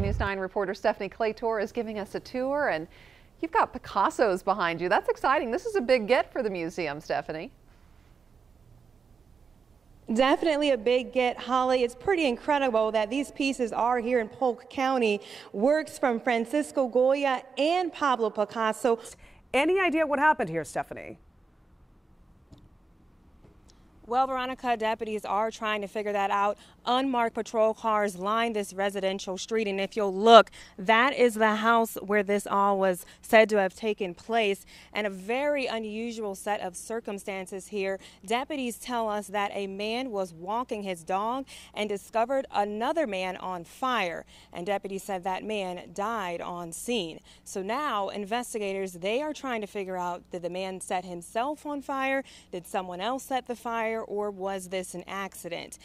News 9 reporter Stephanie Claytor is giving us a tour, and you've got Picassos behind you. That's exciting. This is a big get for the museum, Stephanie. Definitely a big get, Holly. It's pretty incredible that these pieces are here in Polk County. Works from Francisco Goya and Pablo Picasso. Any idea what happened here, Stephanie? Well, Veronica, deputies are trying to figure that out. Unmarked patrol cars line this residential street, and if you'll look, that is the house where this all was said to have taken place, and a very unusual set of circumstances here. Deputies tell us that a man was walking his dog and discovered another man on fire, and deputies said that man died on scene. So now investigators, they are trying to figure out, did the man set himself on fire? Did someone else set the fire? Or was this an accident?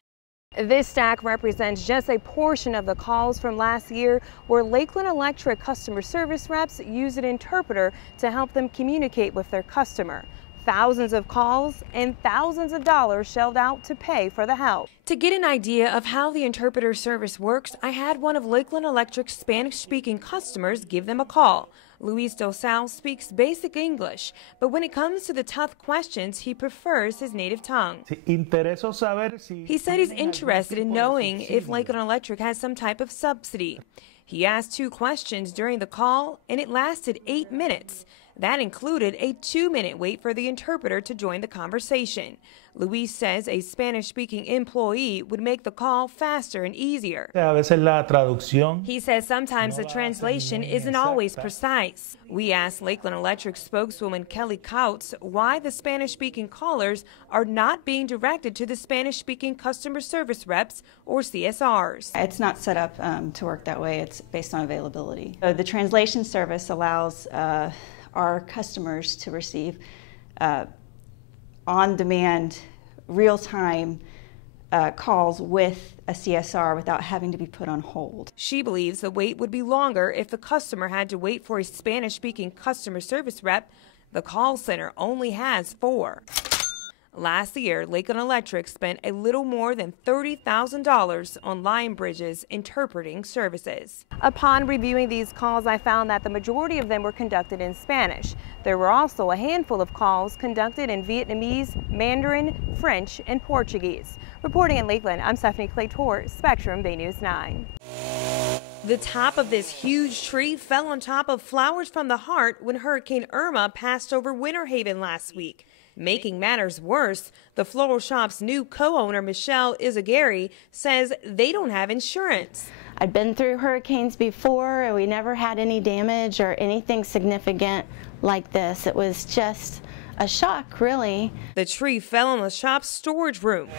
This stack represents just a portion of the calls from last year where Lakeland Electric customer service reps used an interpreter to help them communicate with their customer. Thousands of calls and thousands of dollars shelled out to pay for the help. To get an idea of how the interpreter service works, I had one of Lakeland Electric's Spanish-speaking customers give them a call. Luis Del Sal speaks basic English, but when it comes to the tough questions, he prefers his native tongue. He said he's interested in knowing if Lakeland Electric has some type of subsidy. He asked 2 questions during the call, and it lasted 8 minutes. That included a 2-minute wait for the interpreter to join the conversation. Luis says a Spanish-speaking employee would make the call faster and easier. He says sometimes the translation isn't always precise. We asked Lakeland Electric spokeswoman Kelly Kautz why the Spanish-speaking callers are not being directed to the Spanish-speaking customer service reps or CSRs. It's not set up to work that way. It's based on availability. So the translation service allows our customers to receive on-demand, real-time calls with a CSR without having to be put on hold. She believes the wait would be longer if the customer had to wait for a Spanish-speaking customer service rep. The call center only has 4. Last year, Lakeland Electric spent a little more than $30,000 on line bridges interpreting services. Upon reviewing these calls, I found that the majority of them were conducted in Spanish. There were also a handful of calls conducted in Vietnamese, Mandarin, French, and Portuguese. Reporting in Lakeland, I'm Stephanie Claytor, Spectrum Bay News 9. The top of this huge tree fell on top of flowers from the heart when Hurricane Irma passed over Winter Haven last week. Making matters worse, the floral shop's new co-owner, Michelle Izagari, says they don't have insurance. I'd been through hurricanes before, and we never had any damage or anything significant like this. It was just a shock, really. The tree fell on the shop's storage room,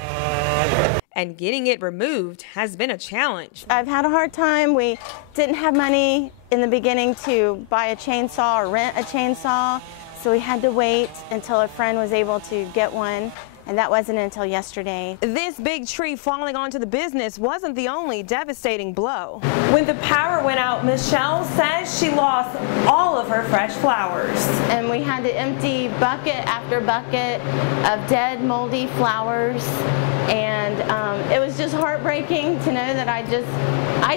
and getting it removed has been a challenge. I've had a hard time. We didn't have money in the beginning to buy a chainsaw or rent a chainsaw. So we had to wait until a friend was able to get one, and that wasn't until yesterday. This big tree falling onto the business wasn't the only devastating blow. When the power went out, Michelle says she lost all of her fresh flowers. And we had to empty bucket after bucket of dead, moldy flowers, and it was just heartbreaking to know that I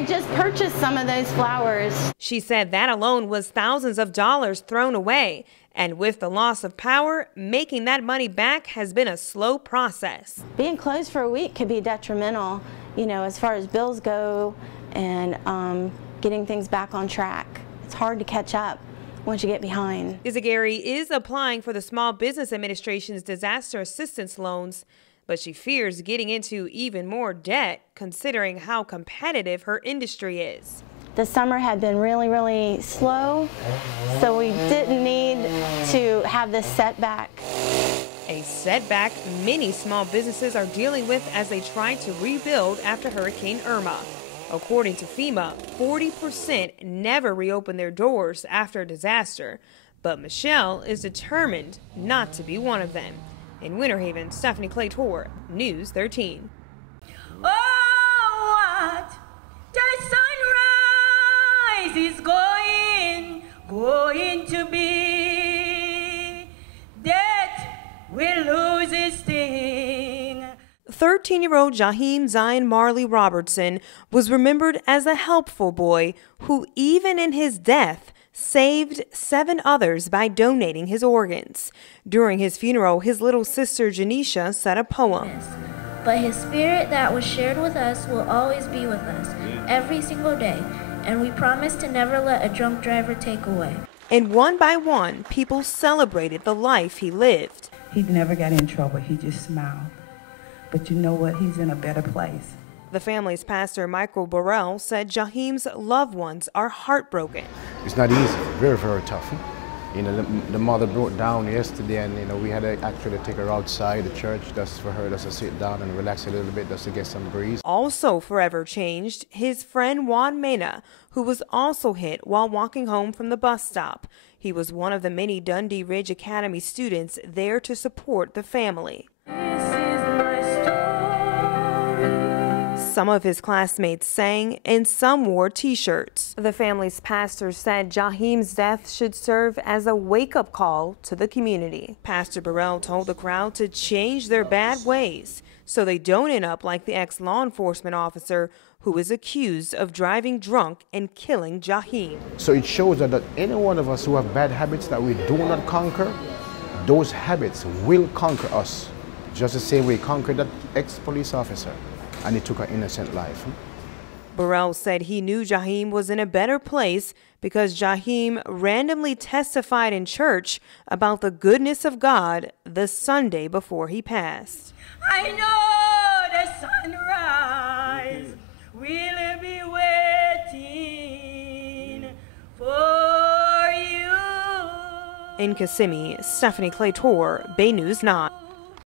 just purchased some of those flowers. She said that alone was thousands of dollars thrown away. And with the loss of power, making that money back has been a slow process. Being closed for a week could be detrimental, you know, as far as bills go and getting things back on track. It's hard to catch up once you get behind. Izagari is applying for the Small Business Administration's disaster assistance loans, but she fears getting into even more debt considering how competitive her industry is. The summer had been really, really slow, so we didn't need to have this setback. A setback many small businesses are dealing with as they try to rebuild after Hurricane Irma. According to FEMA, 40% never reopen their doors after a disaster, but Michelle is determined not to be one of them. In Winter Haven, Stephanie Claytor, News 13. Oh, what the sunrise is going to be. Death will lose its sting. 13 13-year-old Jaheim Zion Marley Robertson was remembered as a helpful boy who, even in his death, saved 7 others by donating his organs. During his funeral, his little sister Janisha said a poem. But his spirit that was shared with us will always be with us every single day, and we promise to never let a drunk driver take away. And one by one, people celebrated the life he lived. He never got in trouble. He just smiled. But you know what? He's in a better place. The family's pastor, Michael Burrell, said Jaheim's loved ones are heartbroken. It's not easy, very, very tough. You know, the mother broke down yesterday, and you know, we had to actually take her outside the church just for her just to sit down and relax a little bit, just to get some breeze. Also forever changed, his friend Juan Mena, who was also hit while walking home from the bus stop. He was one of the many Dundee Ridge Academy students there to support the family. Some of his classmates sang and some wore t-shirts. The family's pastor said Jaheim's death should serve as a wake-up call to the community. Pastor Burrell told the crowd to change their bad ways so they don't end up like the ex-law enforcement officer who is accused of driving drunk and killing Jaheim. So it shows that any one of us who have bad habits that we do not conquer, those habits will conquer us, just the same way he conquered that ex-police officer. And he took an innocent life. Burrell said he knew Jaheim was in a better place because Jaheim randomly testified in church about the goodness of God the Sunday before he passed. I know the sunrise will be waiting for you. In Kissimmee, Stephanie Claytor, Bay News 9.